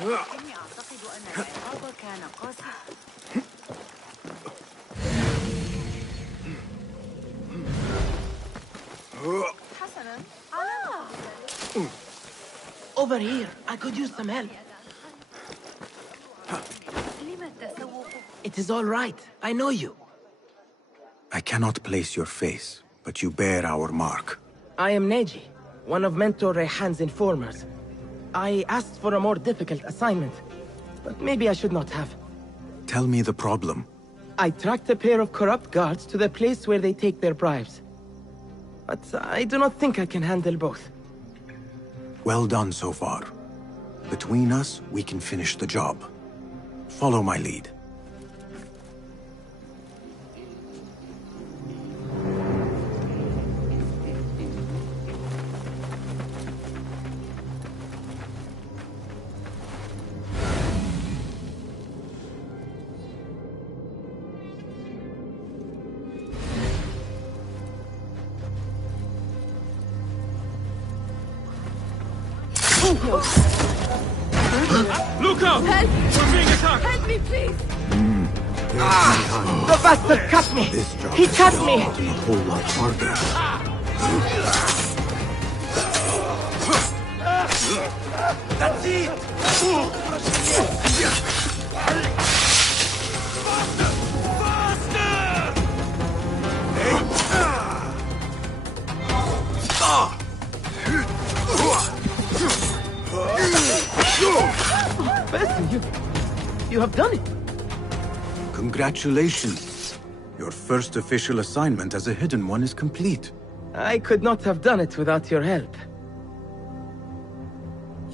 إني أعتقد أن العقاب كان قاسيا. حسناً. Over here. I could use some help. It is all right. I know you. I cannot place your face, but you bear our mark. I am Neji, one of Mentor Rayhan's informers. I asked for a more difficult assignment, but maybe I should not have. Tell me the problem. I tracked a pair of corrupt guards to the place where they take their bribes. But I do not think I can handle both. Well done so far. Between us, we can finish the job. Follow my lead. Look out! Help! We're being attacked! Help me, please! The bastard cut me! He cut me! A whole lot harder. That's it! Bessie, you have done it! Congratulations. Your first official assignment as a Hidden One is complete. I could not have done it without your help.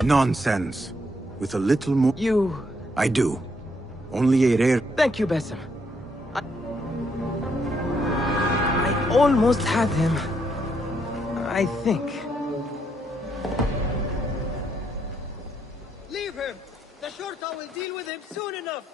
Nonsense. With a little more... You... I do. Only a rare... Thank you, Basim. I almost had him. I think. Leave him! The Shorta will deal with him soon enough!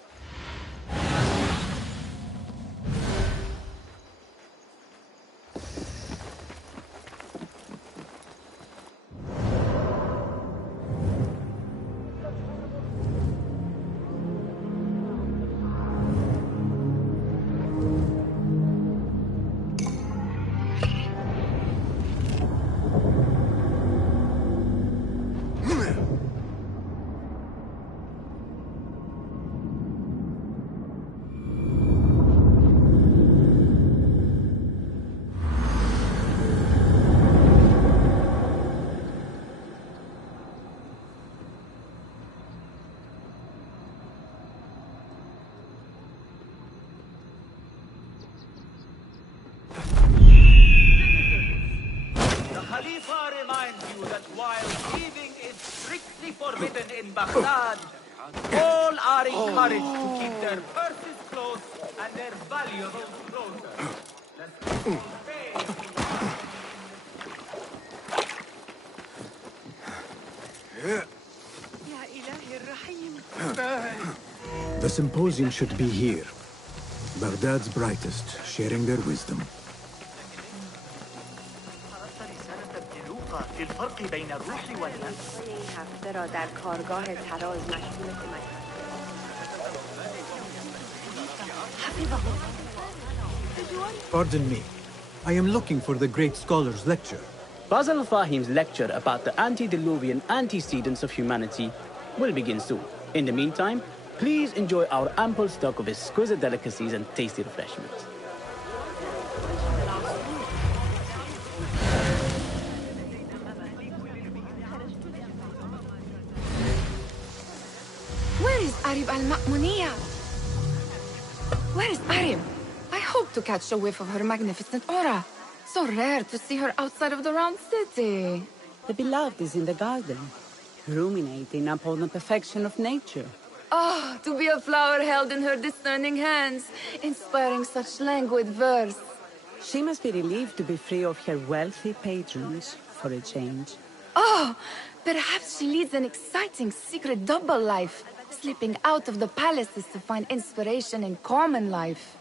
Forbidden in Baghdad, all are encouraged to keep their purses close and their valuables closer. The symposium should be here. Baghdad's brightest, sharing their wisdom. Pardon me. I am looking for the great scholar's lecture. Basil Fahim's lecture about the antediluvian antecedents of humanity will begin soon. In the meantime, please enjoy our ample stock of exquisite delicacies and tasty refreshments. Where is Arib al-Ma'muniyya? Where is Arib? I hope to catch a whiff of her magnificent aura. So rare to see her outside of the round city. The beloved is in the garden, ruminating upon the perfection of nature. Oh, to be a flower held in her discerning hands, inspiring such languid verse. She must be relieved to be free of her wealthy patrons, for a change. Oh, perhaps she leads an exciting secret double life, slipping out of the palaces to find inspiration in common life.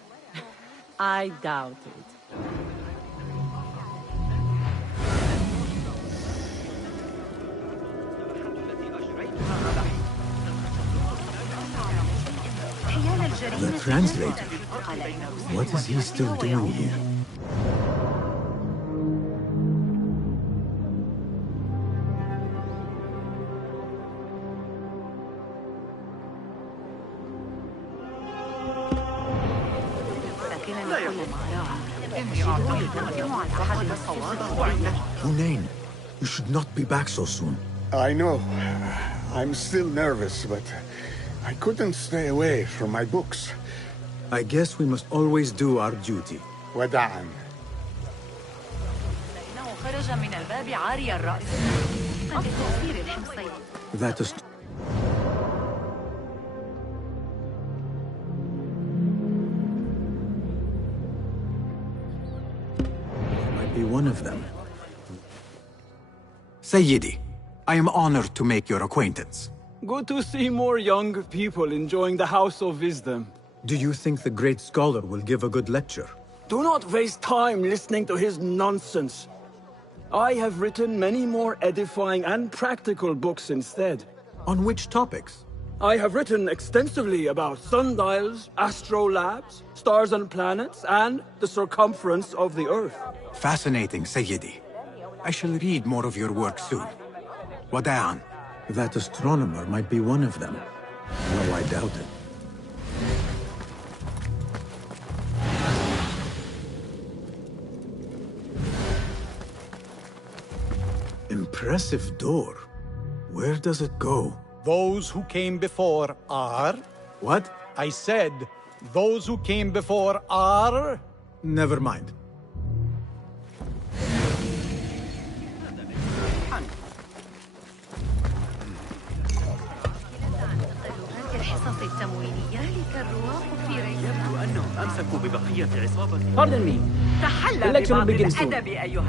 I doubt it. The translator? What is he still doing here? Hunain, you should not be back so soon. I know. I'm still nervous, but I couldn't stay away from my books. I guess we must always do our duty. وداعا. إنه خرج من الباب عاري الرأس لتأثير الحمصين. That is... might be one of them. Sayyidi, I am honored to make your acquaintance. Good to see more young people enjoying the House of Wisdom. Do you think the great scholar will give a good lecture? Do not waste time listening to his nonsense. I have written many more edifying and practical books instead. On which topics? I have written extensively about sundials, astrolabes, stars and planets, and the circumference of the Earth. Fascinating, Sayyidi. I shall read more of your work soon. Wada'an. That astronomer might be one of them. No, I doubt it. Impressive door. Where does it go? Those who came before are... What? I said, those who came before are... Never mind. Pardon me. The lecture will begin soon.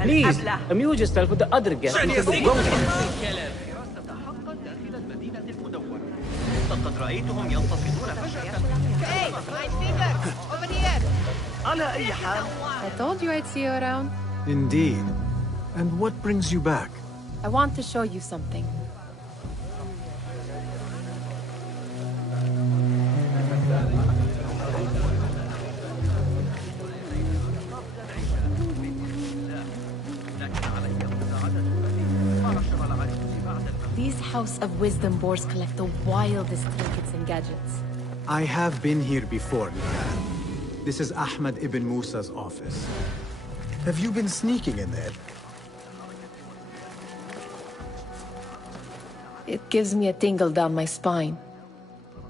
Please, amuse yourself with the other guests instead of going on. لقد رأيتهم ينتفضون فجأة. Hey, my finger! Over here! على أي حال؟ I told you I'd see you around. Indeed. And what brings you back? I want to show you something. These House of Wisdom boars collect the wildest trinkets and gadgets. I have been here before, Nihan. This is Ahmed ibn Musa's office. Have you been sneaking in there? It gives me a tingle down my spine.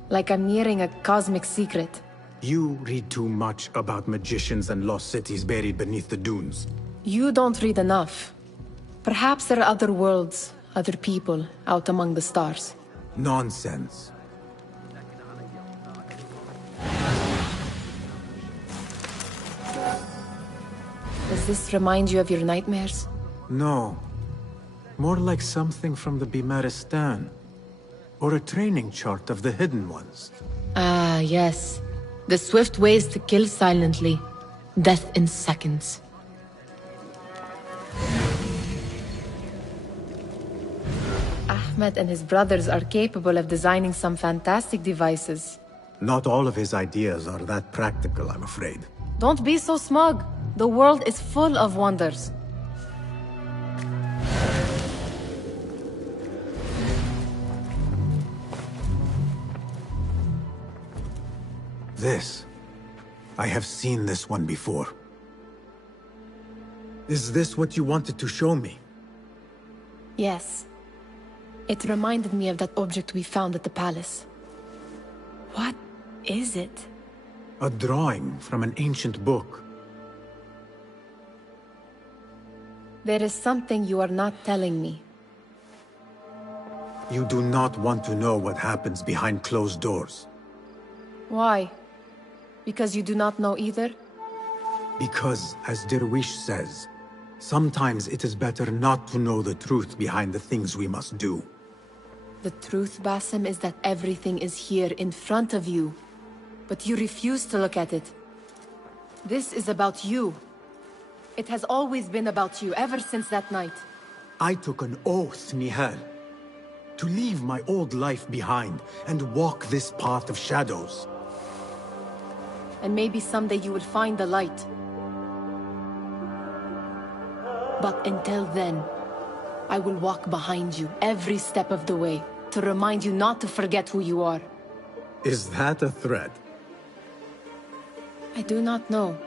Like I'm nearing a cosmic secret. You read too much about magicians and lost cities buried beneath the dunes. You don't read enough. Perhaps there are other worlds, other people, out among the stars. Nonsense. Does this remind you of your nightmares? No. More like something from the Bimaristan. Or a training chart of the Hidden Ones. Ah, yes. The swift ways to kill silently. Death in seconds. Ahmed and his brothers are capable of designing some fantastic devices. Not all of his ideas are that practical, I'm afraid. Don't be so smug. The world is full of wonders. This. I have seen this one before. Is this what you wanted to show me? Yes. It reminded me of that object we found at the palace. What is it? A drawing from an ancient book. There is something you are not telling me. You do not want to know what happens behind closed doors. Why? Because you do not know either? Because, as Derwish says, sometimes it is better not to know the truth behind the things we must do. The truth, Basim, is that everything is here in front of you. But you refuse to look at it. This is about you. It has always been about you, ever since that night. I took an oath, Nihal, to leave my old life behind and walk this path of shadows. And maybe someday you would find the light. But until then, I will walk behind you every step of the way to remind you not to forget who you are. Is that a threat? I do not know.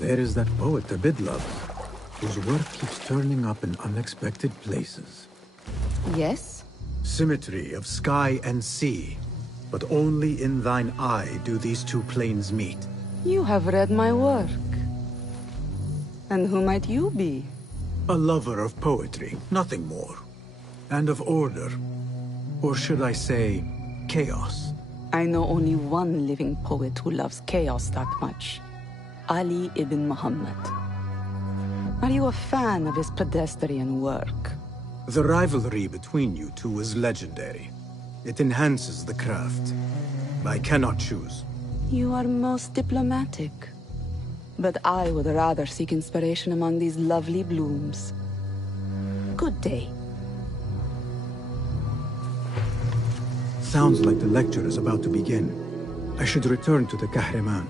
There is that poet Abid loves, whose work keeps turning up in unexpected places. Yes? Symmetry of sky and sea, but only in thine eye do these two planes meet. You have read my work. And who might you be? A lover of poetry, nothing more. And of order. Or should I say, chaos. I know only one living poet who loves chaos that much. Ali ibn Muhammad. Are you a fan of his pedestrian work? The rivalry between you two is legendary. It enhances the craft. I cannot choose. You are most diplomatic. But I would rather seek inspiration among these lovely blooms. Good day. Sounds like the lecture is about to begin. I should return to the Kahraman.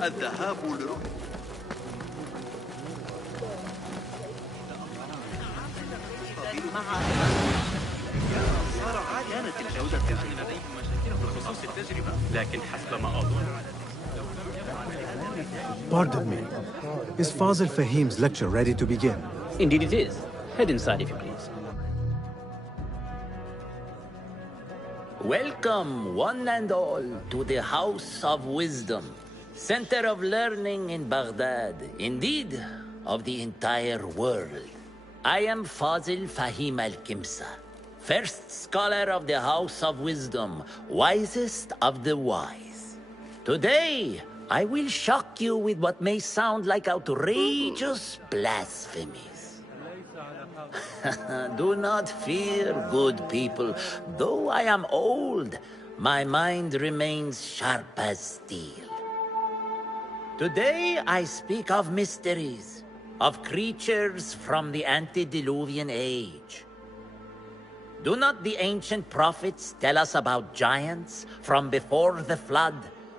الذهاب لرؤية كانت الجودة لديهم مشاكل بخصوص التجربة لكن حسب ما أظن. Pardon me. Is Fazil Fahim's lecture ready to begin? Indeed it is. Head inside if you please. Welcome, one and all, to the House of Wisdom, center of learning in Baghdad, indeed, of the entire world. I am Fazil Fahim al-Kimsa, first scholar of the House of Wisdom, wisest of the wise. Today, I will shock you with what may sound like outrageous blasphemies. Do not fear, good people. Though I am old, my mind remains sharp as steel. Today I speak of mysteries, of creatures from the antediluvian age. Do not the ancient prophets tell us about giants from before the flood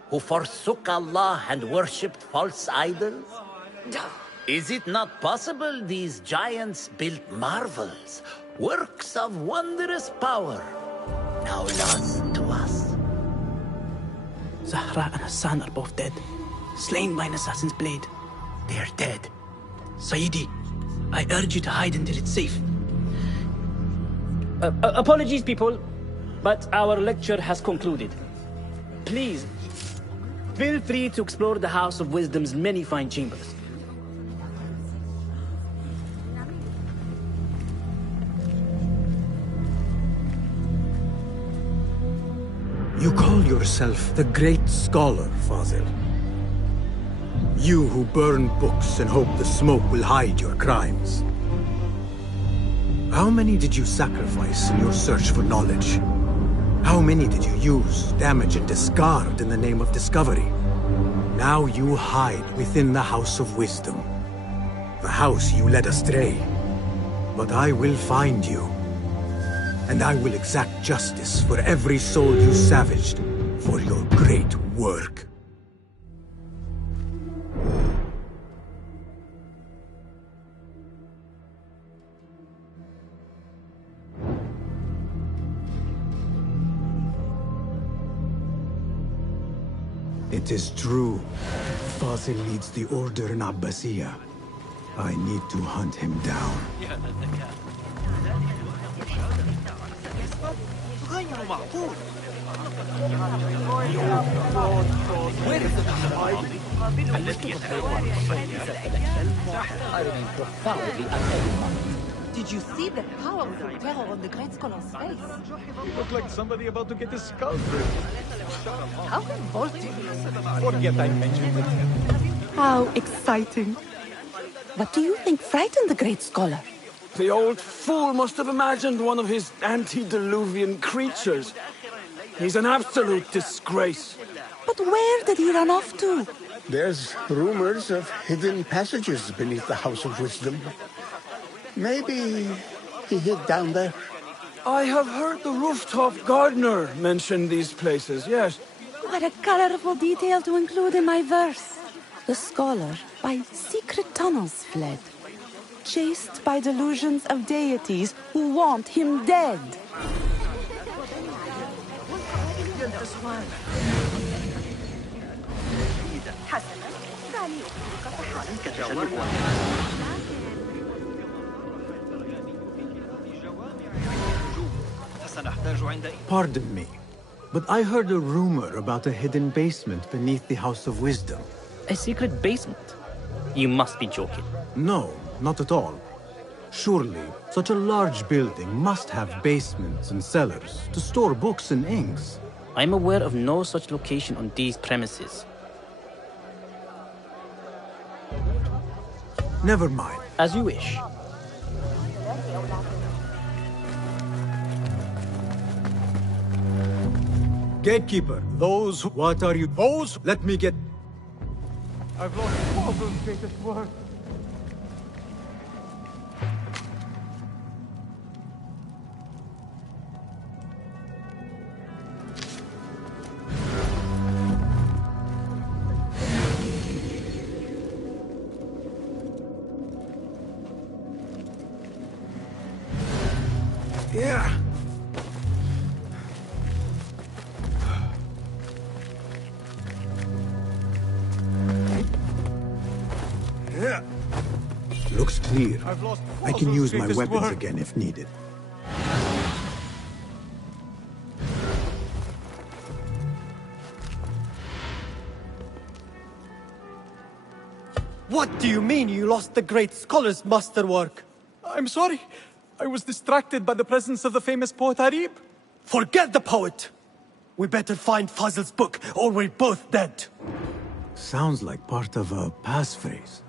who forsook Allah and worshipped false idols? Is it not possible these giants built marvels, works of wondrous power, now lost to us? Zahra and Hassan are both dead, slain by an assassin's blade. They are dead. Sayyidi, I urge you to hide until it's safe. Apologies, people, but our lecture has concluded. Please, feel free to explore the House of Wisdom's many fine chambers. You call yourself the great scholar, Fazil. You who burn books and hope the smoke will hide your crimes. How many did you sacrifice in your search for knowledge? How many did you use, damage, and discard in the name of discovery? Now you hide within the House of Wisdom. The house you led astray. But I will find you. And I will exact justice for every soul you savaged for your great work. It is true. Fazil leads the order in Abbasiyah. I need to hunt him down. غير معقول. الذي يتناول I remain profoundly unable. Did you see the powerful terror on the Great Scholar's face? You look like somebody about to get his skull ripped. How revolting. Forget I mentioned it. How exciting. What do you think frightened the great scholar? The old fool must have imagined one of his antediluvian creatures. He's an absolute disgrace. But where did he run off to? There's rumors of hidden passages beneath the House of Wisdom. Maybe he hid down there. I have heard the rooftop gardener mention these places, yes. What a colorful detail to include in my verse. The scholar by secret tunnels fled, chased by delusions of deities who want him dead. Pardon me, but I heard a rumor about a hidden basement beneath the House of Wisdom. A secret basement? You must be joking. No, not at all. Surely, such a large building must have basements and cellars to store books and inks. I'm aware of no such location on these premises. Never mind. As you wish. Gatekeeper, those who... What are you... Those... Let me get... I've lost Fazil's greatest work. Yeah. Looks clear. I can use my weapons work. again if needed. What do you mean you lost the great scholar's masterwork? I'm sorry. I was distracted by the presence of the famous poet Arib. Forget the poet! We better find Fazil's book, or we're both dead. Sounds like part of a passphrase.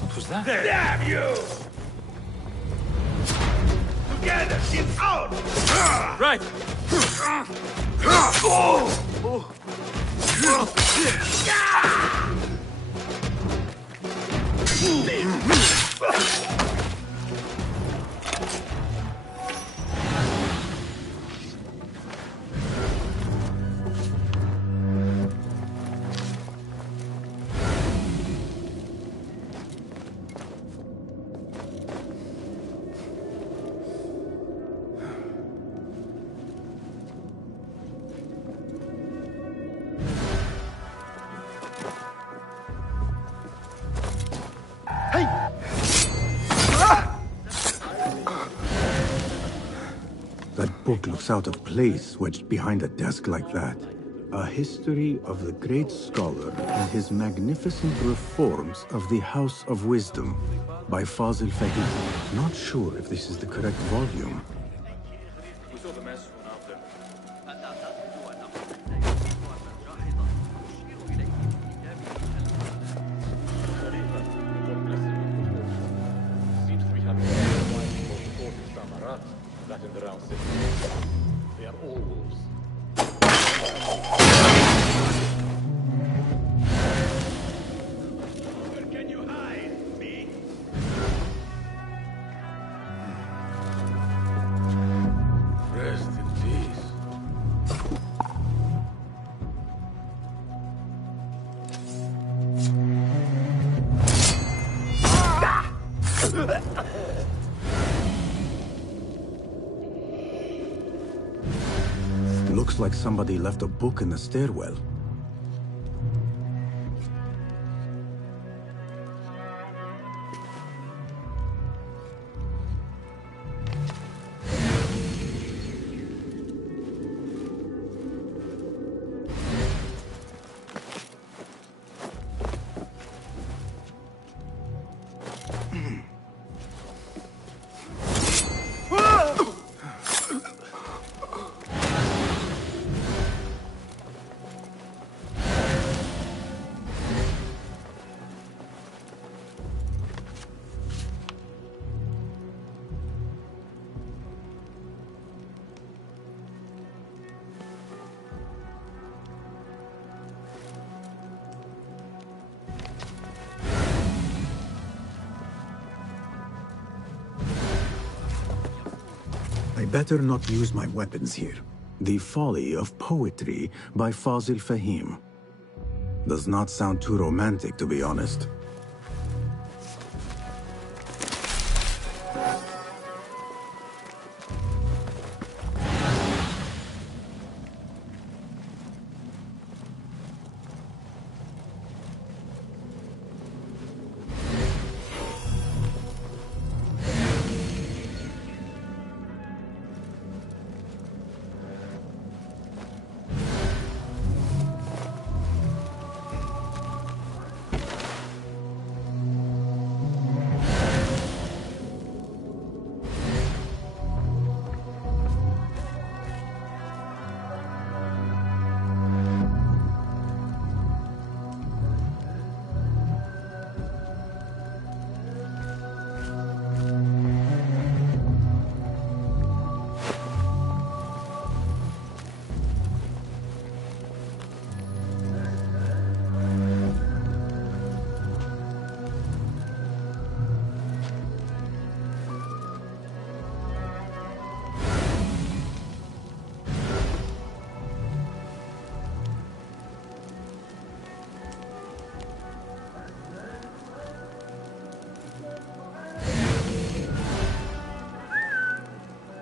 What was that? Damn you! Together, get out! Right! That book looks out of place wedged behind a desk like that. A history of the great scholar and his magnificent reforms of the House of Wisdom by Fazil Fahim. Not sure if this is the correct volume. They are all wolves. Where can you hide, me? Looks like somebody left a book in the stairwell. I better not use my weapons here. The Folly of Poetry by Fazil Fahim. Does not sound too romantic, to be honest.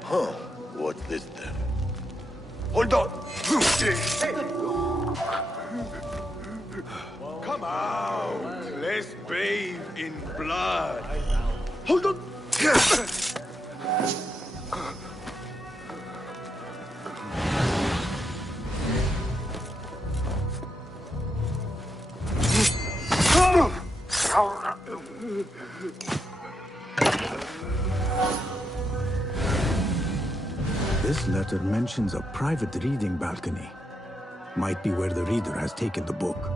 Huh. What's this then? Hold on! Come out! Let's bathe in blood! Hold on! This letter mentions a private reading balcony. Might be where the reader has taken the book.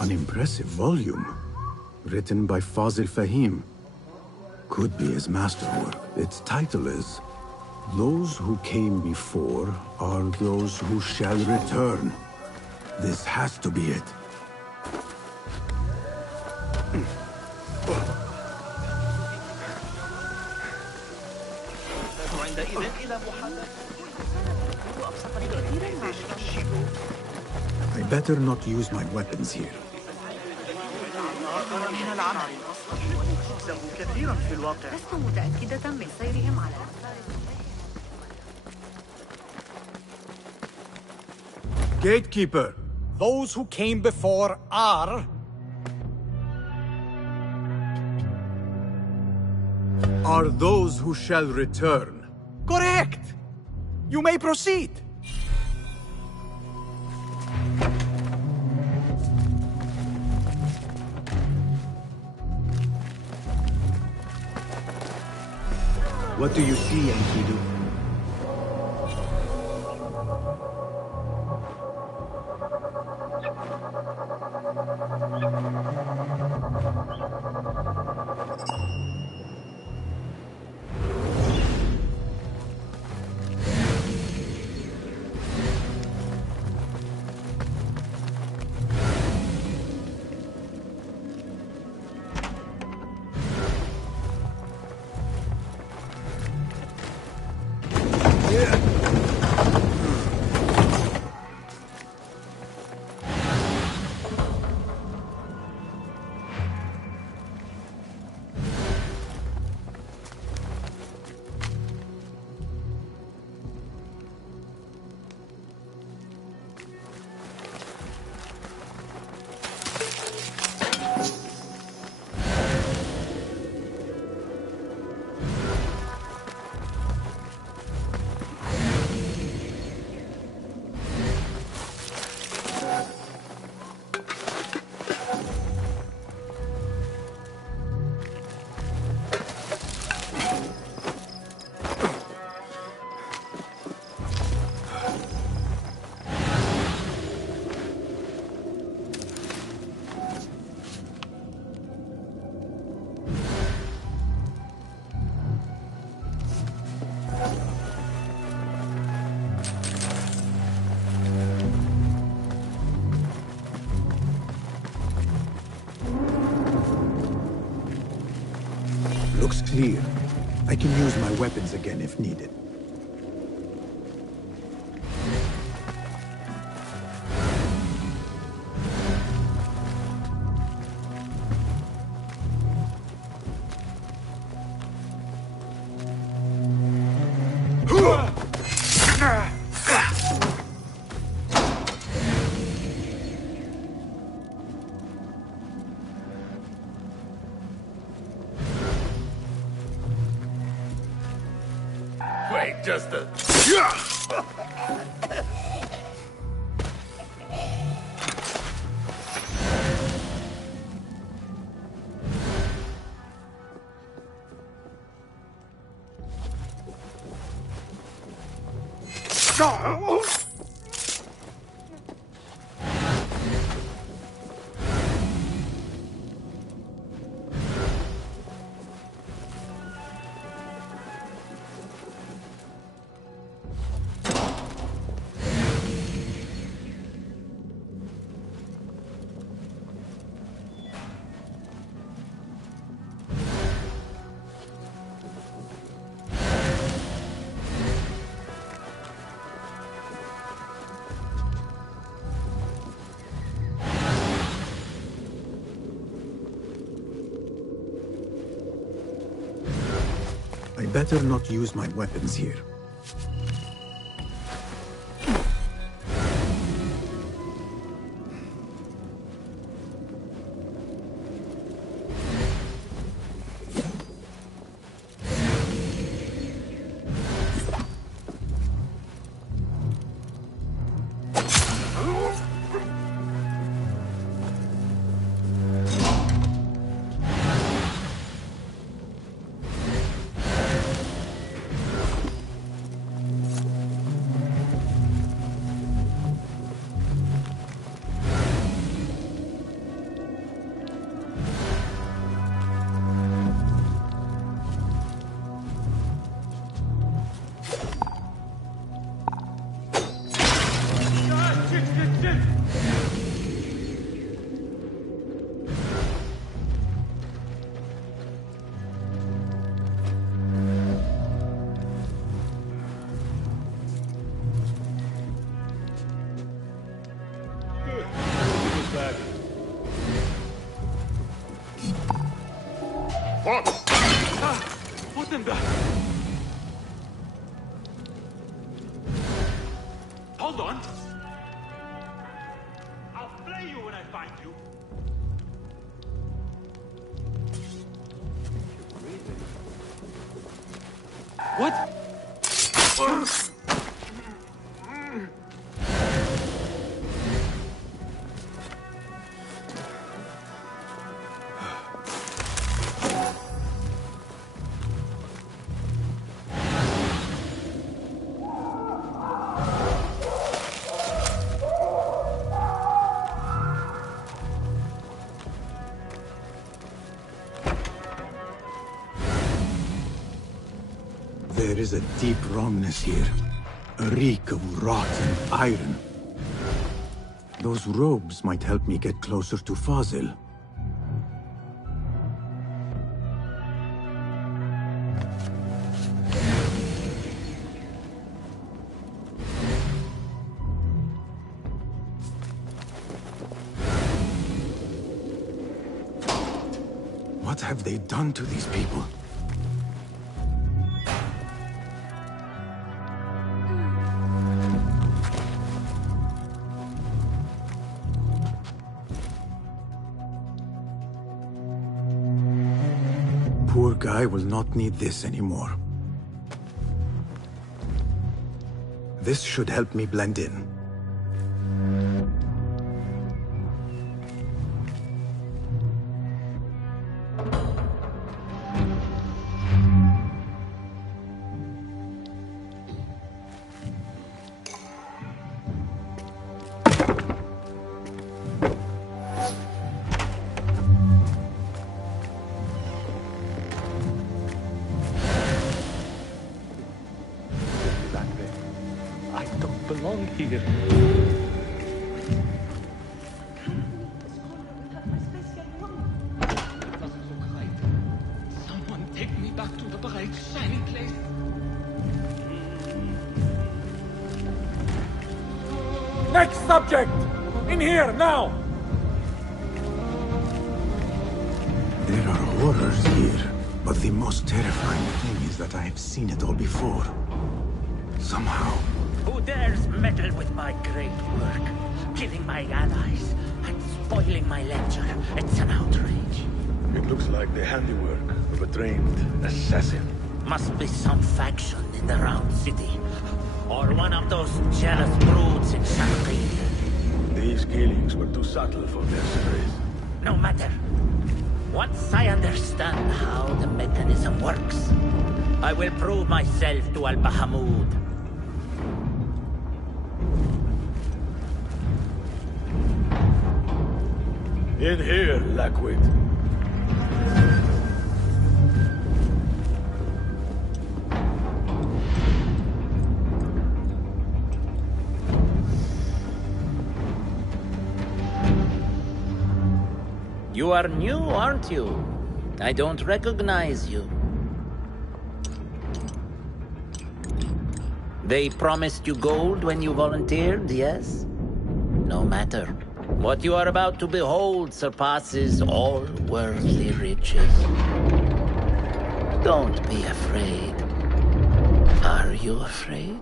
An impressive volume, written by Fazil Fahim. Could be his masterwork. Its title is Those Who Came Before Are Those Who Shall Return. This has to be it. عندئذ إلى محاولة I better not use my weapons here. من العمل له كثيرا في الواقع. لست متأكدة من سيرهم على Gatekeeper! Those who came before are those who shall return. correct! You may proceed! What do you see, Enkidu? Looks clear. I can use my weapons again if needed. Wait, just a... I better not use my weapons here. What in the... Hold on. I'll flay you when I find you. What? There is a deep wrongness here. A reek of rot and iron. Those robes might help me get closer to Fazil. What have they done to these people? Poor guy will not need this anymore. This should help me blend in. I don't belong here. Someone take me back to the bright, shining place. Next subject! In here, now! There are horrors here, but the most terrifying thing is that I have seen it all before. Somehow. Who dares meddle with my great work? Killing my allies and spoiling my lecture. It's an outrage. It looks like the handiwork of a trained assassin. Must be some faction in the Round City. Or one of those jealous broods in Sharqi. These killings were too subtle for their sprays. No matter. Once I understand how the mechanism works, I will prove myself to Al-Bahamud. In here, Lackwit. You are new, aren't you? I don't recognize you. They promised you gold when you volunteered, yes? No matter. What you are about to behold surpasses all worldly riches. Don't be afraid. Are you afraid?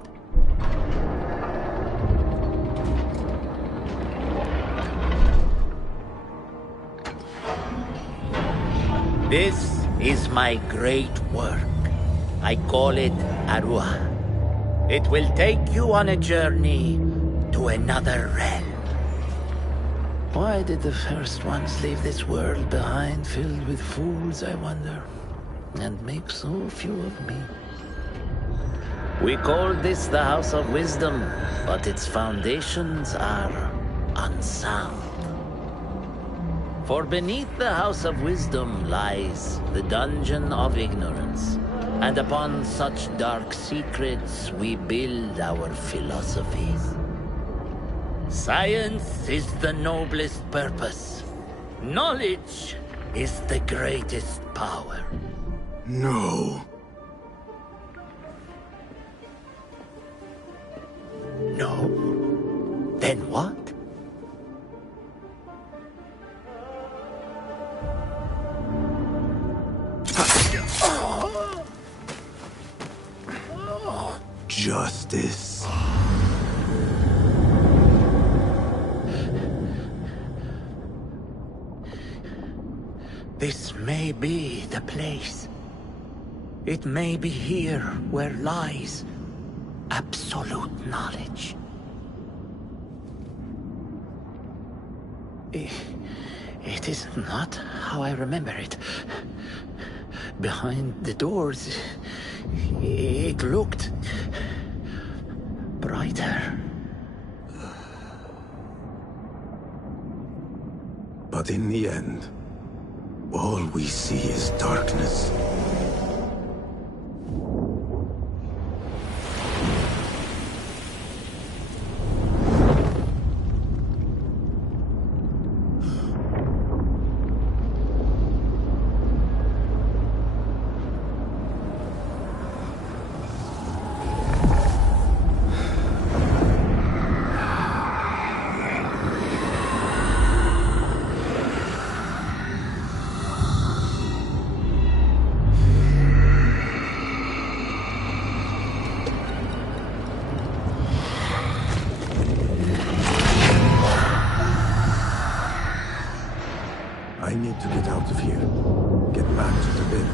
This is my great work. I call it Arua. It will take you on a journey to another realm. Why did the first ones leave this world behind, filled with fools, I wonder, and make so few of me? We call this the House of Wisdom, but its foundations are unsound. For beneath the House of Wisdom lies the Dungeon of Ignorance, and upon such dark secrets we build our philosophies. Science is the noblest purpose. Knowledge is the greatest power. No. No? Then what? justice. This may be the place. It may be here where lies absolute knowledge. It is not how I remember it. Behind the doors, it looked brighter. But in the end, all we see is darkness. I need to get out of here. Get back to the bin.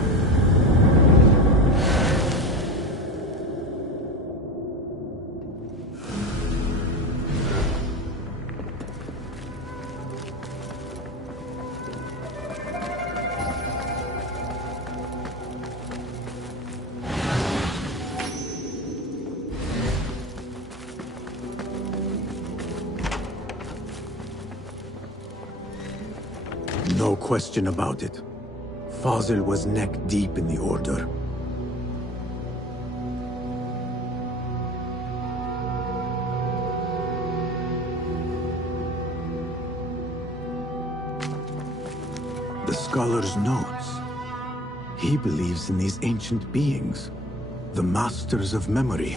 No question about it. Fazil was neck deep in the Order. The scholar's notes. He believes in these ancient beings, the masters of memory.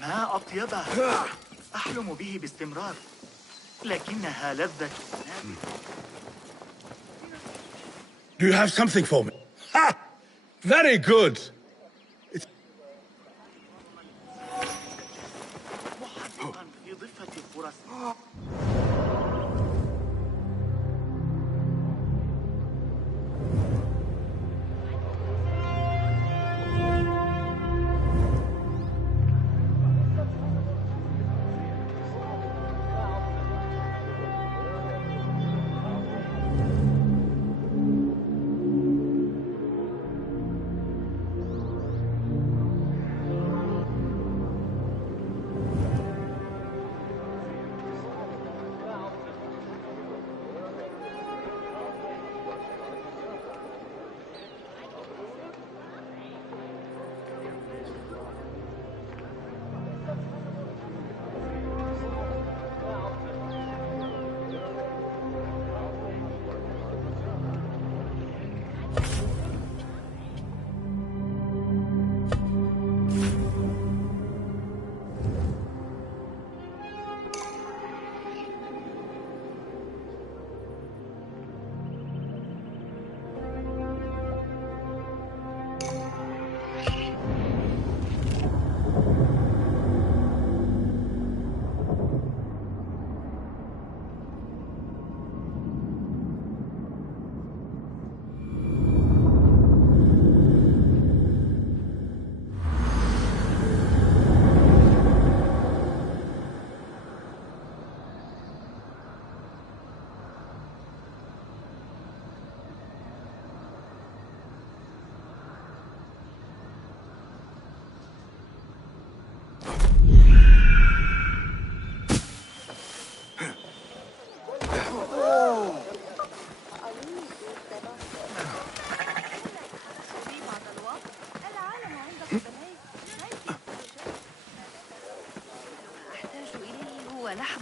ما أطيبها أحلم به باستمرار لكنها لذة. Do you have something for me? Ha! Very good! في ضفة الفرص.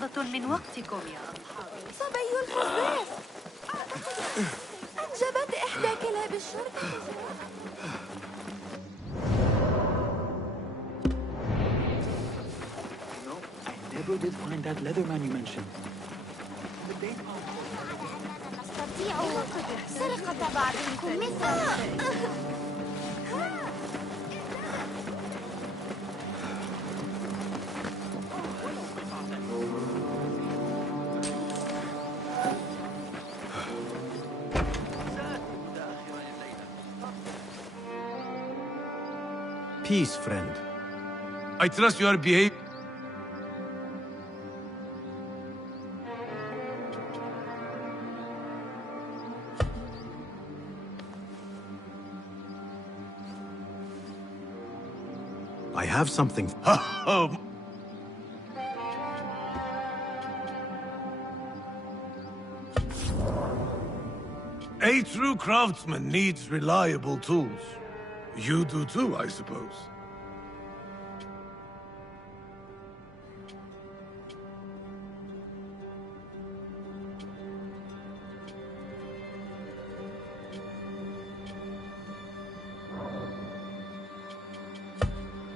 لحظة من وقتكم يا أصحاب. صبي الفوزيس أنجبت إحدى كلاب الشرطة. No, I never did find that Leatherman you mentioned. نستطيع سرقة بعضكم مثل Peace, friend. I trust your behavior. I have something. A true craftsman needs reliable tools. You do too, I suppose.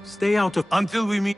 Stay out of... Until we meet...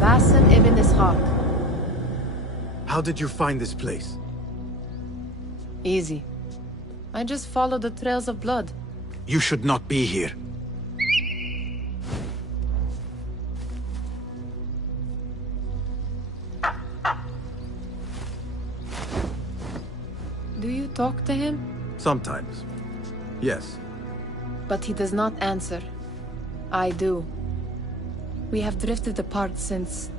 Basim ibn Ishaq. How did you find this place? Easy. I just follow the trails of blood. You should not be here. Do you talk to him? Sometimes. Yes. But he does not answer. I do. We have drifted apart since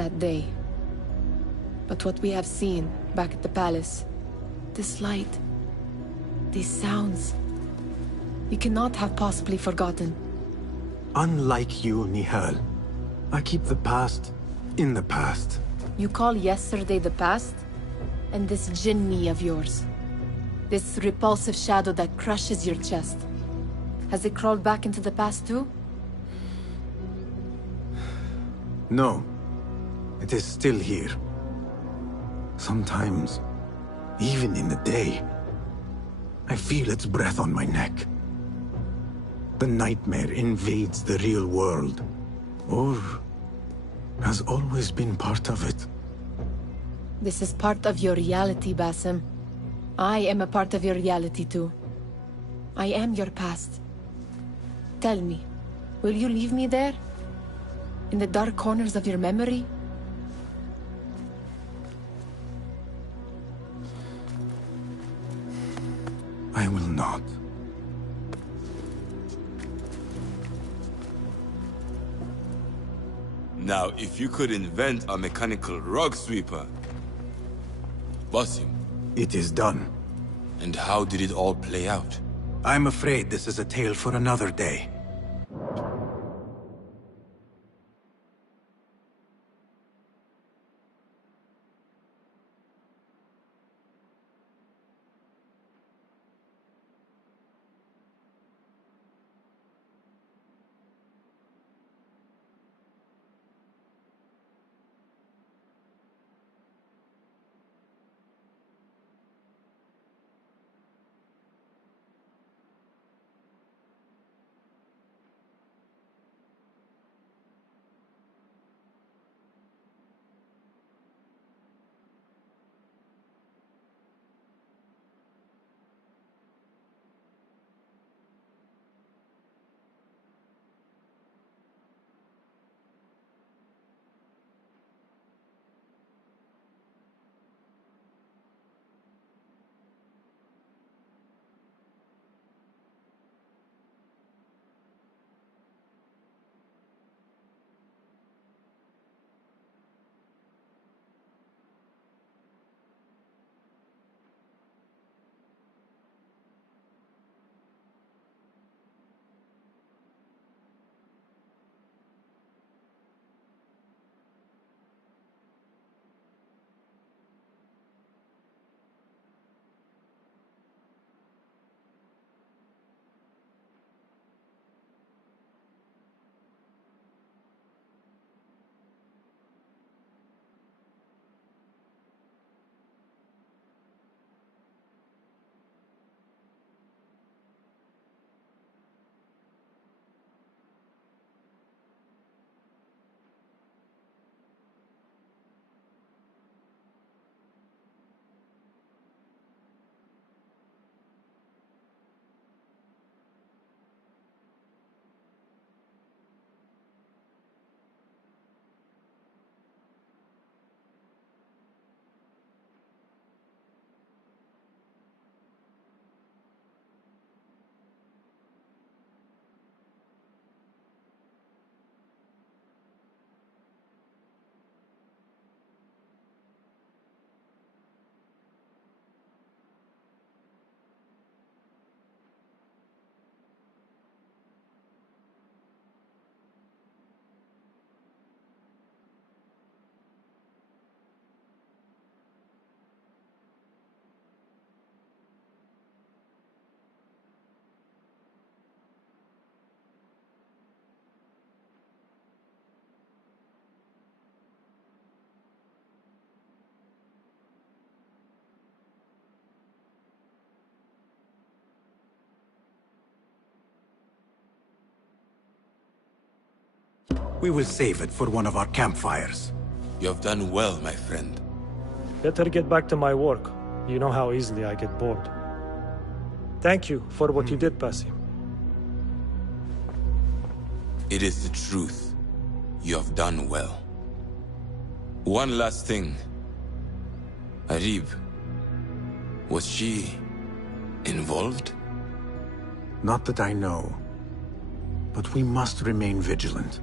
that day. But what we have seen back at the palace, this light, these sounds, you cannot have possibly forgotten. Unlike you, Nihal, I keep the past in the past. You call yesterday the past? And this jinni of yours, this repulsive shadow that crushes your chest, has it crawled back into the past too? No. It is still here. Sometimes, even in the day, I feel its breath on my neck. The nightmare invades the real world, or has always been part of it. This is part of your reality, Basim. I am a part of your reality too. I am your past. Tell me, will you leave me there? In the dark corners of your memory? I will not. Now, if you could invent a mechanical rug sweeper... Basim. It is done. And how did it all play out? I'm afraid this is a tale for another day. We will save it for one of our campfires. You have done well, my friend. Better get back to my work. You know how easily I get bored. Thank you for what you did, Basim. It is the truth. You have done well. One last thing. Arib, was she involved? Not that I know. But we must remain vigilant.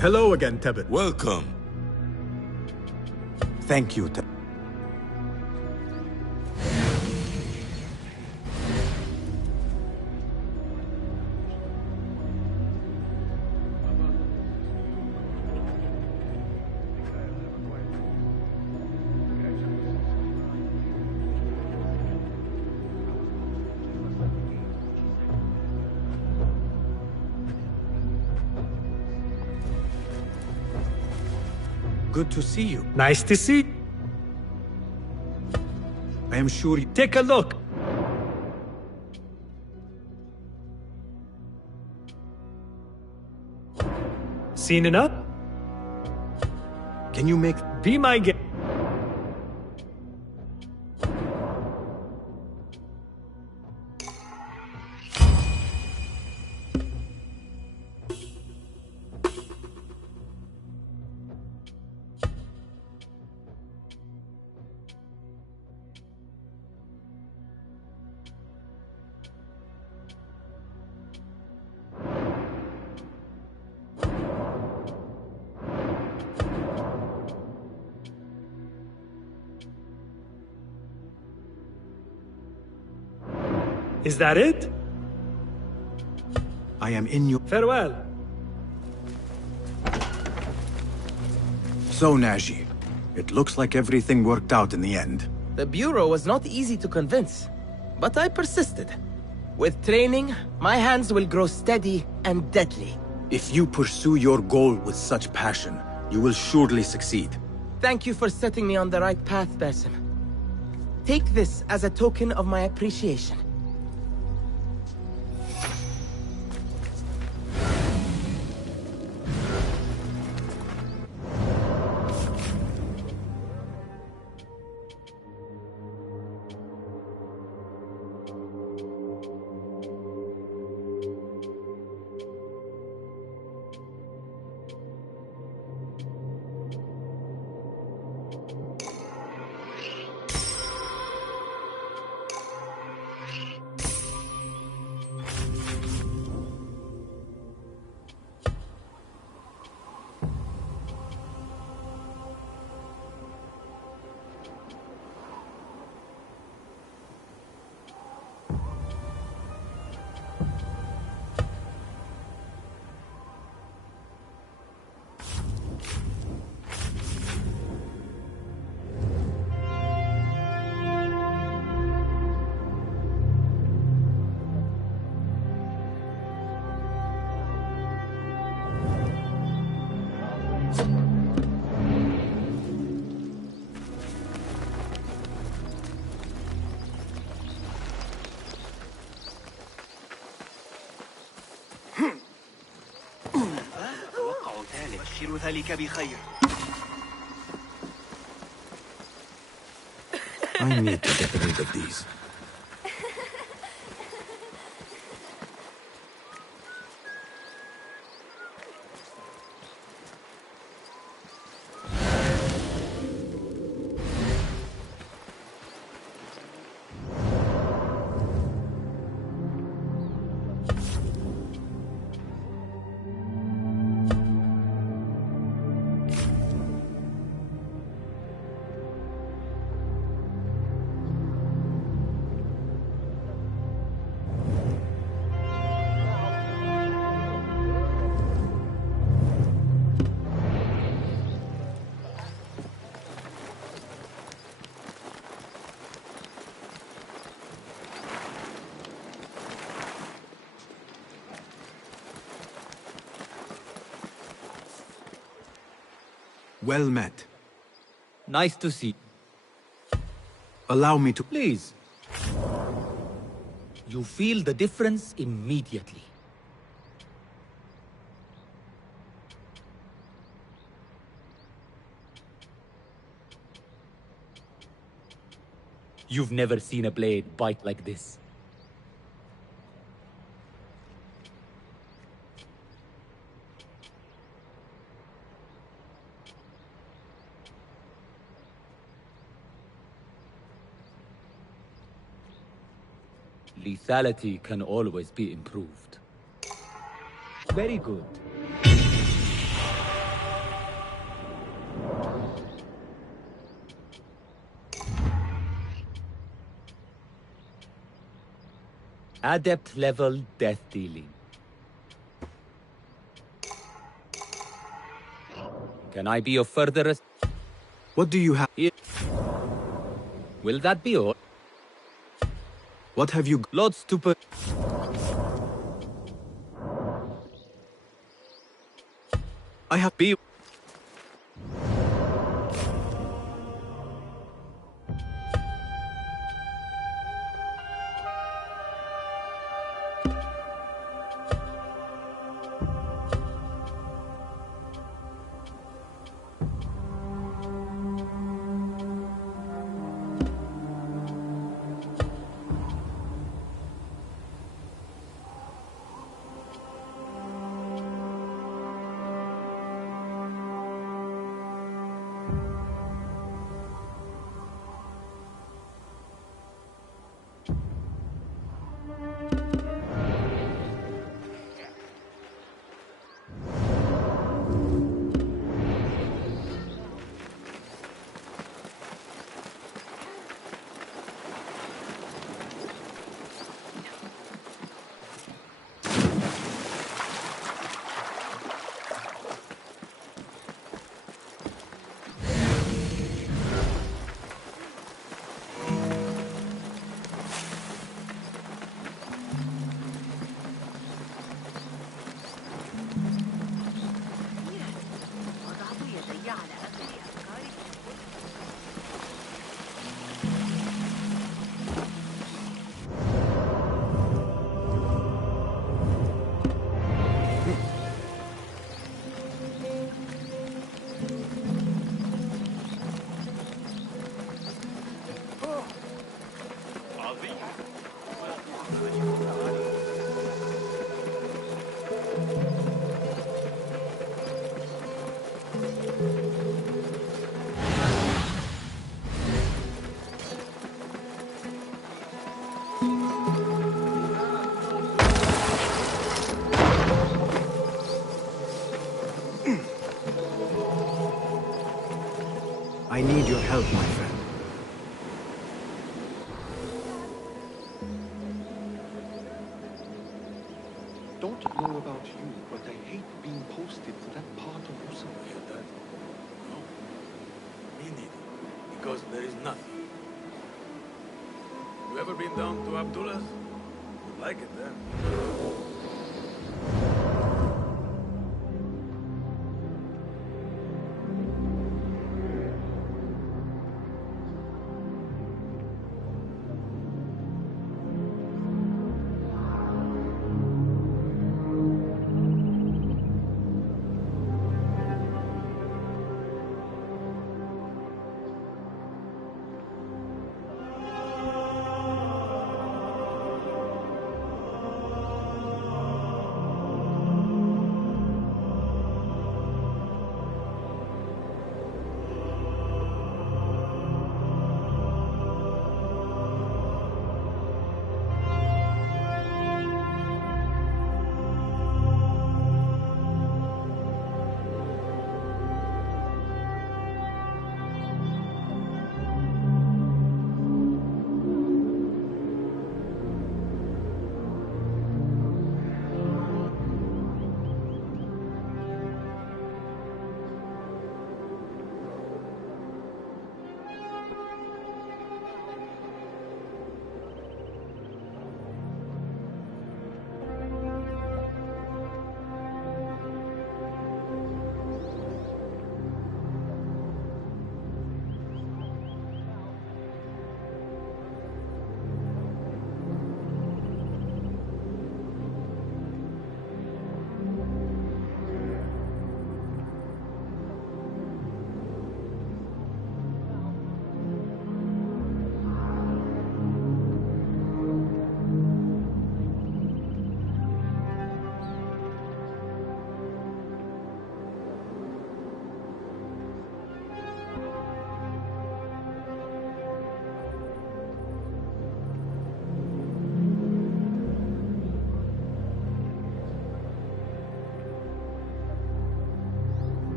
Hello again, Tebet. Welcome. Thank you, Tebet. Good to see you. Nice to see. I am sure you... Take a look. Seen enough? Can you make... Be my guest. Is that it? I am in your... Farewell. So, Naji, it looks like everything worked out in the end. The Bureau was not easy to convince, but I persisted. With training, my hands will grow steady and deadly. If you pursue your goal with such passion, you will surely succeed. Thank you for setting me on the right path, Basim. Take this as a token of my appreciation. أتوقع ذلك. أبشر ذلك بخير. I need to get rid of these. Well met. Nice to see. Allow me to... Please. You feel the difference immediately. You've never seen a blade bite like this. Lethality can always be improved. Very good. Adept level death dealing. Can I be of further What do you have? Will that be all? What have you... Lots to put... I have... Be... I need your help, my friend. Don't know about you, but I hate being posted to that part of yourself. No, me neither. Because there is nothing. You ever been down to Abdullah's? You'd like it there.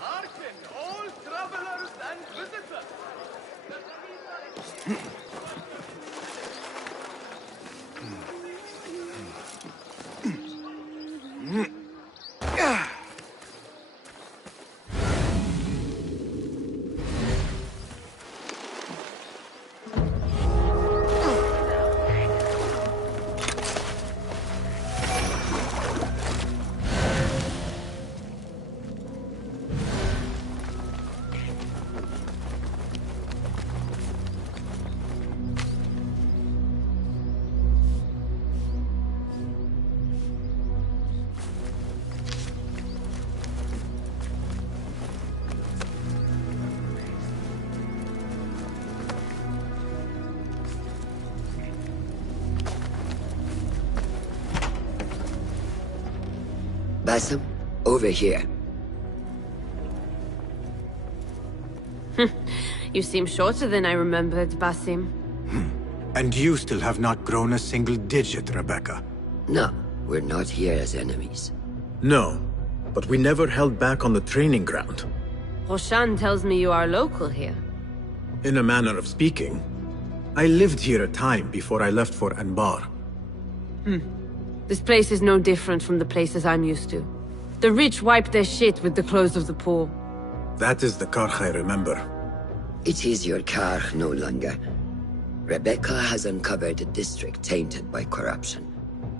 Hearken, all travelers and visitors. Basim, over here. You seem shorter than I remembered, Basim. And you still have not grown a single digit, Rebecca. No, we're not here as enemies. No, but we never held back on the training ground. Roshan tells me you are local here. In a manner of speaking. I lived here a time before I left for Anbar. This place is no different from the places I'm used to. The rich wipe their shit with the clothes of the poor. That is the Karkh I remember. It is your Karkh no longer. Rebecca has uncovered a district tainted by corruption.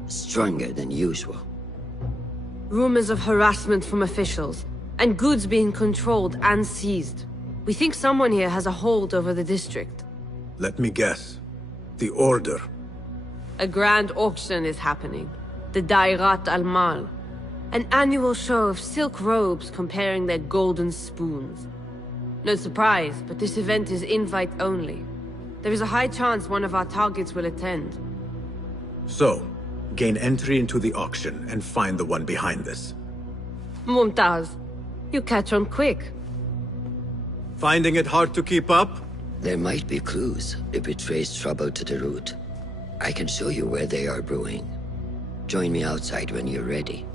Stronger than usual. Rumors of harassment from officials, and goods being controlled and seized. We think someone here has a hold over the district. Let me guess. The Order. A grand auction is happening. The Dairat al-Mal. An annual show of silk robes comparing their golden spoons. No surprise, but this event is invite only. There is a high chance one of our targets will attend. So, gain entry into the auction and find the one behind this. Mumtaz, you catch on quick. Finding it hard to keep up? There might be clues if it traces trouble to the root. I can show you where they are brewing. Join me outside when you're ready.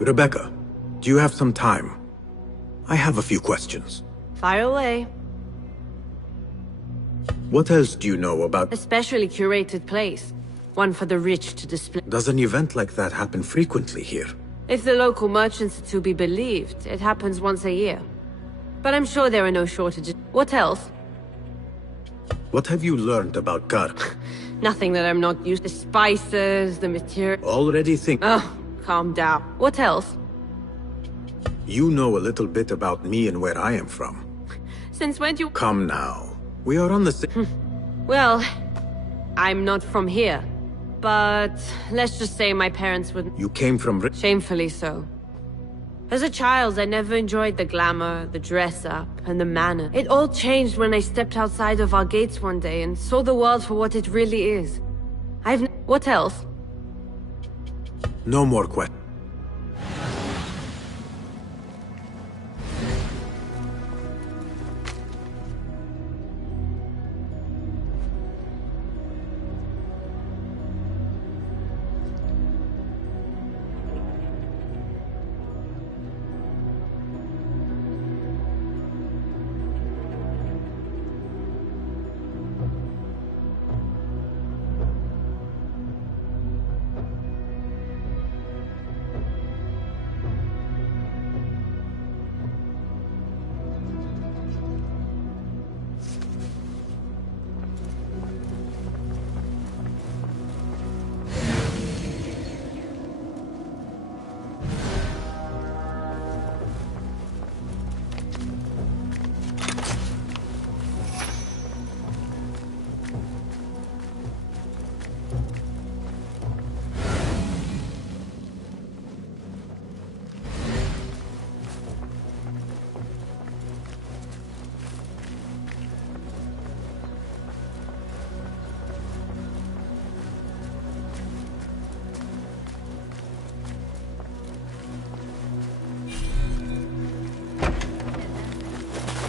Rebecca, do you have some time? I have a few questions. Fire away. What else do you know about... A specially curated place. One for the rich to display. Does an event like that happen frequently here? If the local merchants are to be believed, it happens once a year. But I'm sure there are no shortages. What else? What have you learned about Karkh? Nothing that I'm not used to. The spices, the material... Already think... Oh, calm down. What else? You know a little bit about me and where I am from. Since when do you... Come now. We are on the same... Well, I'm not from here. But let's just say my parents wouldn't... You came from... Shamefully so. As a child, I never enjoyed the glamour, the dress-up, and the manner. It all changed when I stepped outside of our gates one day and saw the world for what it really is. What else? No more questions.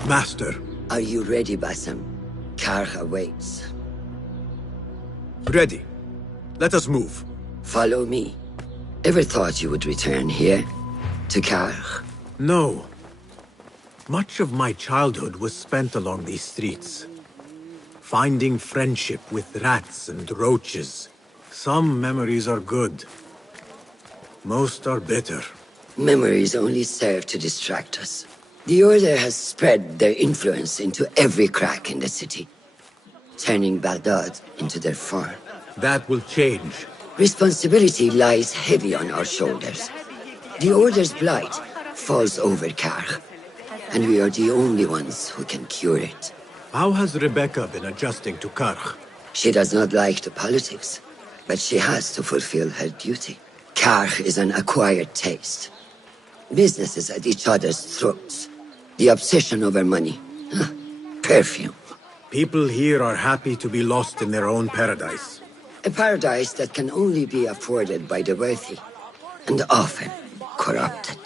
Master. Are you ready, Basim? Karkh awaits. Ready. Let us move. Follow me. Ever thought you would return here? To Karkh? No. Much of my childhood was spent along these streets. Finding friendship with rats and roaches. Some memories are good. Most are bitter. Memories only serve to distract us. The Order has spread their influence into every crack in the city, turning Baghdad into their farm. That will change. Responsibility lies heavy on our shoulders. The Order's blight falls over Karkh, and we are the only ones who can cure it. How has Rebecca been adjusting to Karkh? She does not like the politics, but she has to fulfill her duty. Karkh is an acquired taste. Businesses at each other's throats. The obsession over money. Perfume. People here are happy to be lost in their own paradise. A paradise that can only be afforded by the wealthy, and often corrupted.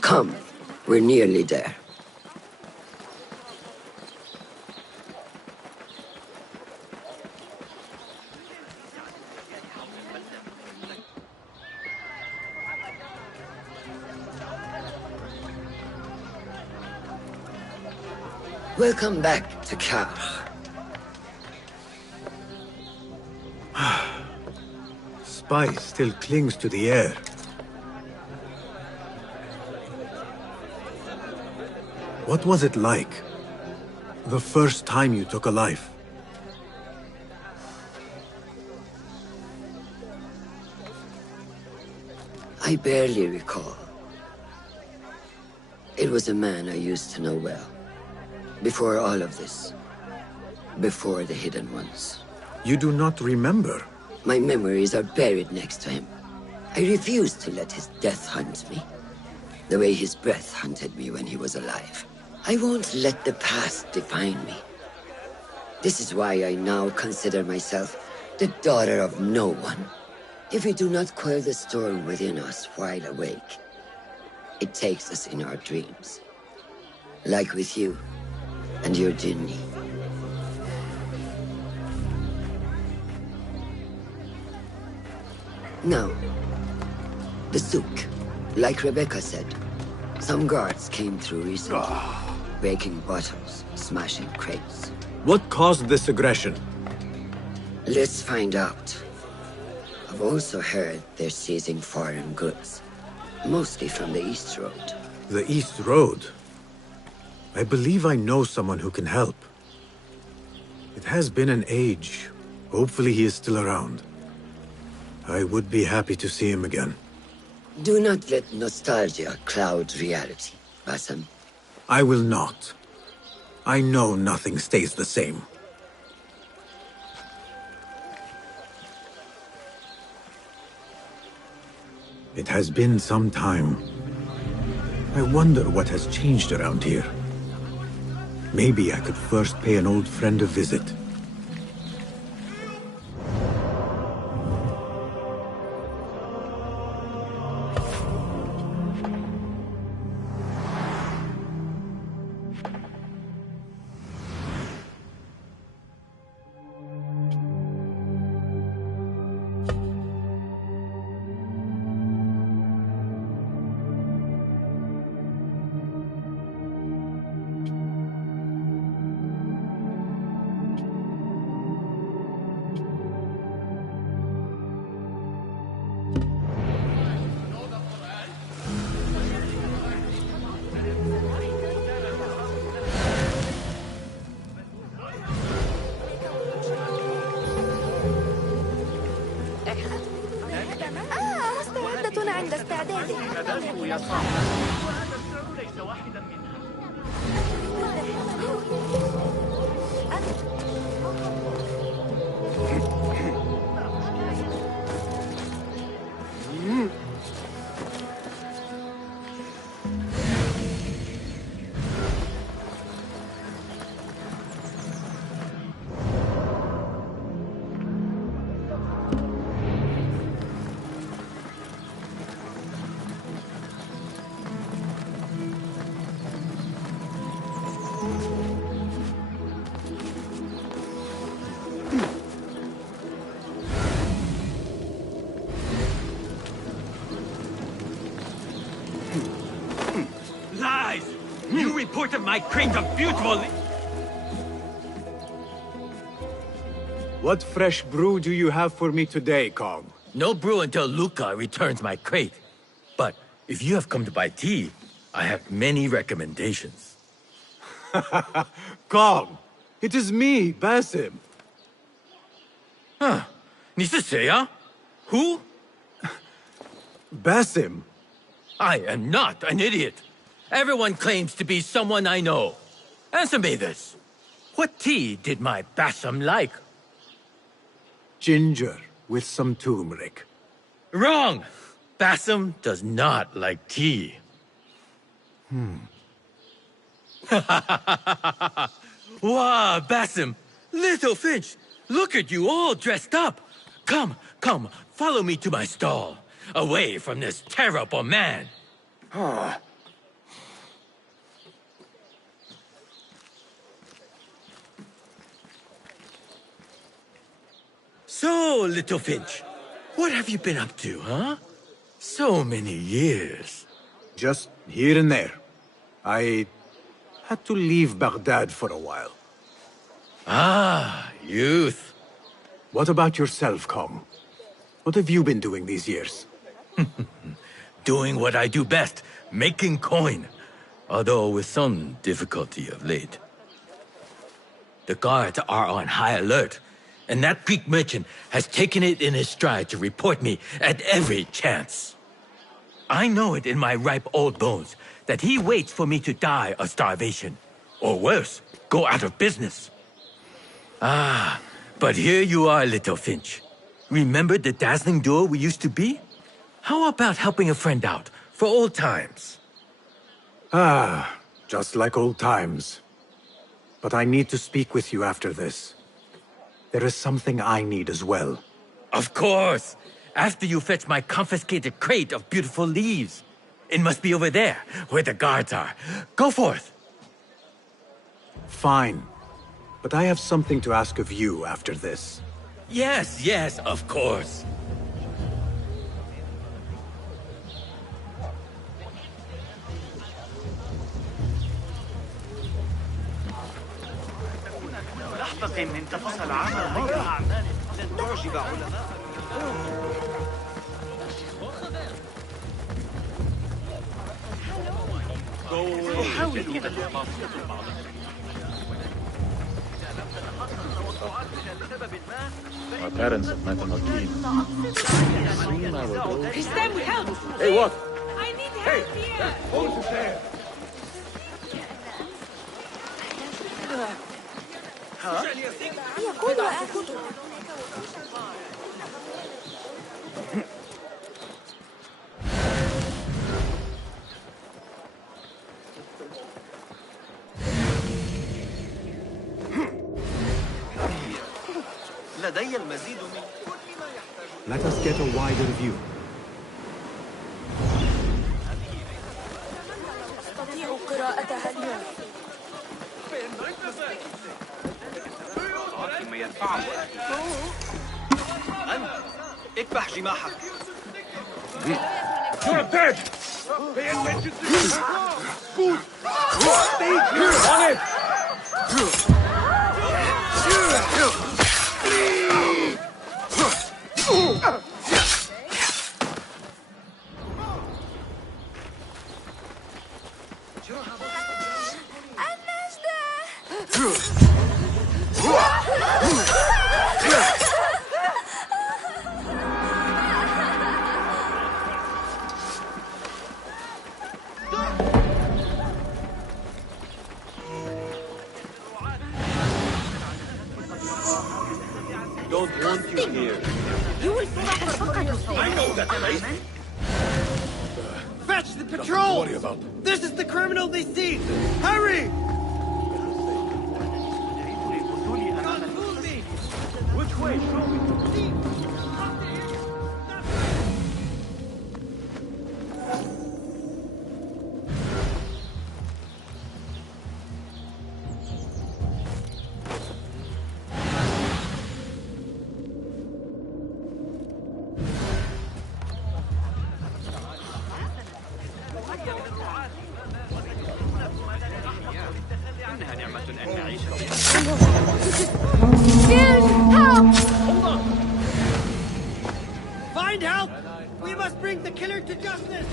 Come, we're nearly there. Welcome back to Karkh. Spice still clings to the air. What was it like? The first time you took a life? I barely recall. It was a man I used to know well. Before all of this. Before the Hidden Ones. You do not remember? My memories are buried next to him. I refuse to let his death hunt me, the way his breath hunted me when he was alive. I won't let the past define me. This is why I now consider myself the daughter of no one. If we do not quell the storm within us while awake, it takes us in our dreams. Like with you and your Jinni. Now, the souk. Like Rebecca said, some guards came through recently, breaking bottles, smashing crates. What caused this aggression? Let's find out. I've also heard they're seizing foreign goods, mostly from the East Road. The East Road? I believe I know someone who can help. It has been an age. Hopefully he is still around. I would be happy to see him again. Do not let nostalgia cloud reality, Basim. I will not. I know nothing stays the same. It has been some time. I wonder what has changed around here. Maybe I could first pay an old friend a visit. مستعدة عند استعدادك. ليس واحدا منها. Lies! You reported my crate of beautiful... What fresh brew do you have for me today, Kong? No brew until Luca returns my crate. But if you have come to buy tea, I have many recommendations. Kong! It is me, Basim. Huh? 你是谁啊? Who? Basim. I am not an idiot. Everyone claims to be someone I know. Answer me this. What tea did my Basim like? Ginger with some turmeric. Wrong! Basim does not like tea. Wow, Basim! Little Finch! Look at you all dressed up! Come, come, follow me to my stall. Away from this terrible man. So, Little Finch, what have you been up to, huh? So many years. Just here and there. I had to leave Baghdad for a while. Ah, youth. What about yourself, Kong? What have you been doing these years? Doing what I do best, making coin. Although with some difficulty of late. The guards are on high alert, and that Greek merchant has taken it in his stride to report me at every chance. I know it in my ripe old bones that he waits for me to die of starvation. Or worse, go out of business. Ah, but here you are, Little Finch. Remember the dazzling duo we used to be? How about helping a friend out, for old times? Ah, just like old times. But I need to speak with you after this. There is something I need as well. Of course! After you fetch my confiscated crate of beautiful leaves. It must be over there, where the guards are. Go forth! Fine. But I have something to ask of you after this. Yes, yes, of course. لاحظ إن انتفض العمل مرة أعمال لن تعجب علماء. أحاول أن أفاصل بعض. My parents have met in Akeem. Soon I will go. Sam, we help! Hey, what? I need help here! Hold his hand. يقول وآخذ. لدي المزيد من Let us get a wider view. أستطيع قراءتها اليوم. فيما يدفعه أنت اكبح جماحك. You're dead! Pay attention to me! Good! Stay here! On it! Don't want you here. You will I know that place. Fetch the patrol! Don't worry about them. This is the criminal they see! Hurry! Which way? Show me. إنها نعمة أن نعيش Find help! We must bring the killer to justice!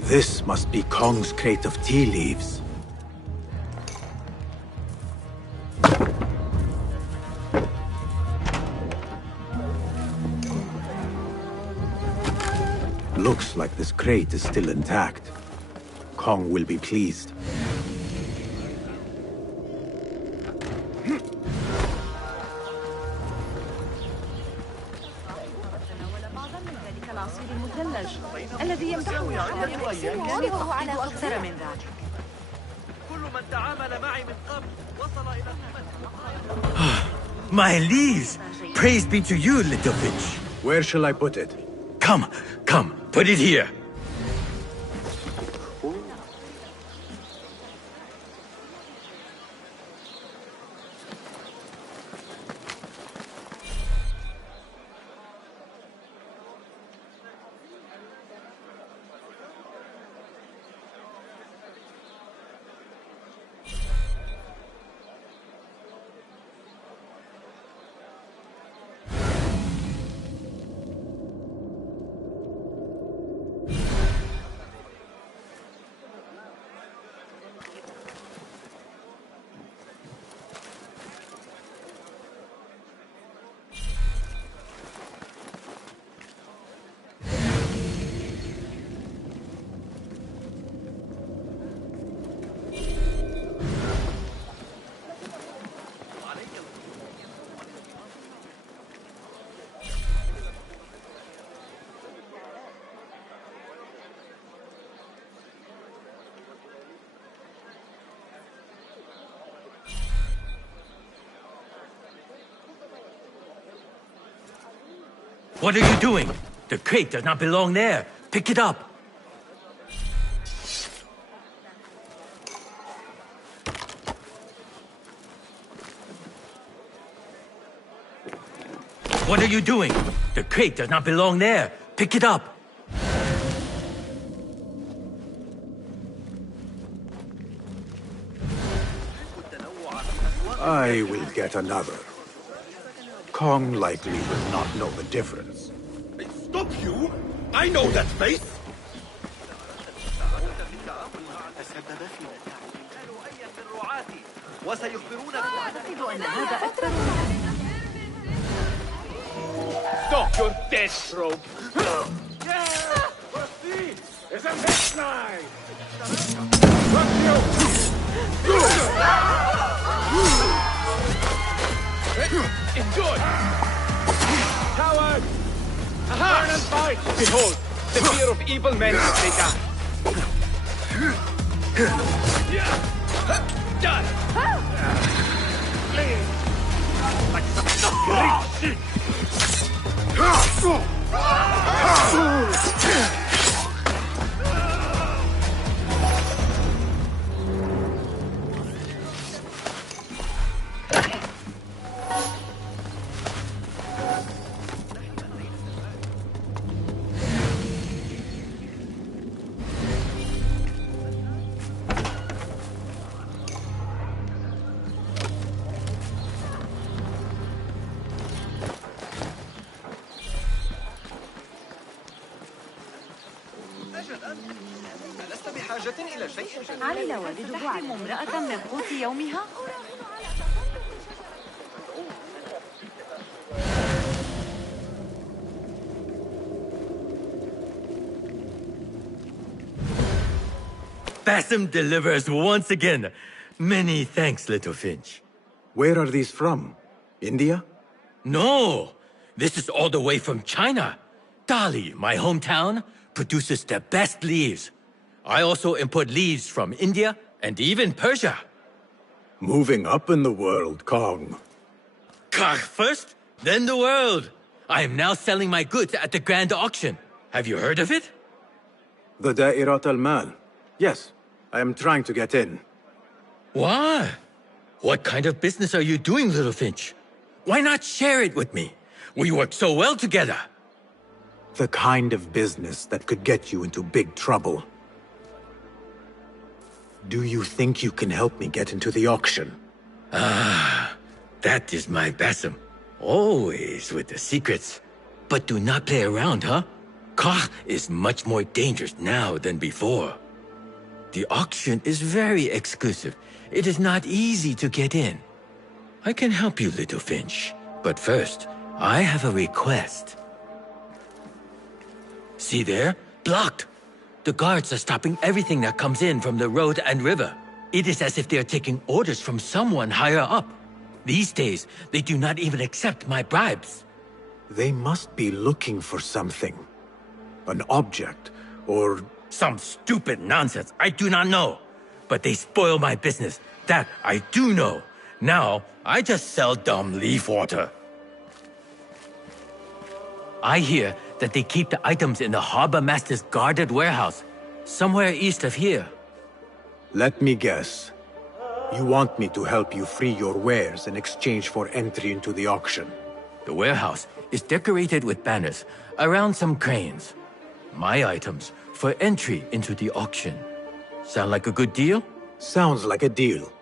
This must be Kong's crate of tea leaves. Looks like this crate is still intact. Kong will be pleased. الذي يمدحه وهو على أكثر من ذلك. كل من تعامل معي من قبل وصل إلى My leaves! Praise be to you, little bitch. Where shall I put it? Come, come, put it here. What are you doing? The crate does not belong there. Pick it up. What are you doing? The crate does not belong there. Pick it up. I will get another. Kong likely will not know the difference. Stop you! I know that face! أعتقد أن هذا أكثر. Stop your dead stroke! Proceed! It's a midnight! Enjoy! Coward! Turn and fight! Behold, the fear of evil men has begun! Done! Like some great shit! عمل والده علم امرأة من قوت يومها؟ Basim delivers once again. Many thanks, Little Finch. Where are these from? India? No! This is all the way from China. Dali, my hometown, produces the best leaves. I also import leaves from India and even Persia. Moving up in the world, Kong. Karg first, then the world. I am now selling my goods at the Grand Auction. Have you heard of it? The Da'irat al-Mal. Yes, I am trying to get in. Why? What kind of business are you doing, Little Finch? Why not share it with me? We work so well together. The kind of business that could get you into big trouble. Do you think you can help me get into the auction? Ah, that is my Basim. Always with the secrets. But do not play around, huh? Karg is much more dangerous now than before. The auction is very exclusive. It is not easy to get in. I can help you, Little Finch. But first, I have a request. See there? Blocked. The guards are stopping everything that comes in from the road and river. It is as if they are taking orders from someone higher up. These days, they do not even accept my bribes. They must be looking for something. An object, or... Some stupid nonsense. I do not know. But they spoil my business. That I do know. Now, I just sell dumb leaf water. I hear that they keep the items in the Harbor Master's guarded warehouse, somewhere east of here. Let me guess. You want me to help you free your wares in exchange for entry into the auction. The warehouse is decorated with banners around some cranes. My items for entry into the auction. Sound like a good deal? Sounds like a deal.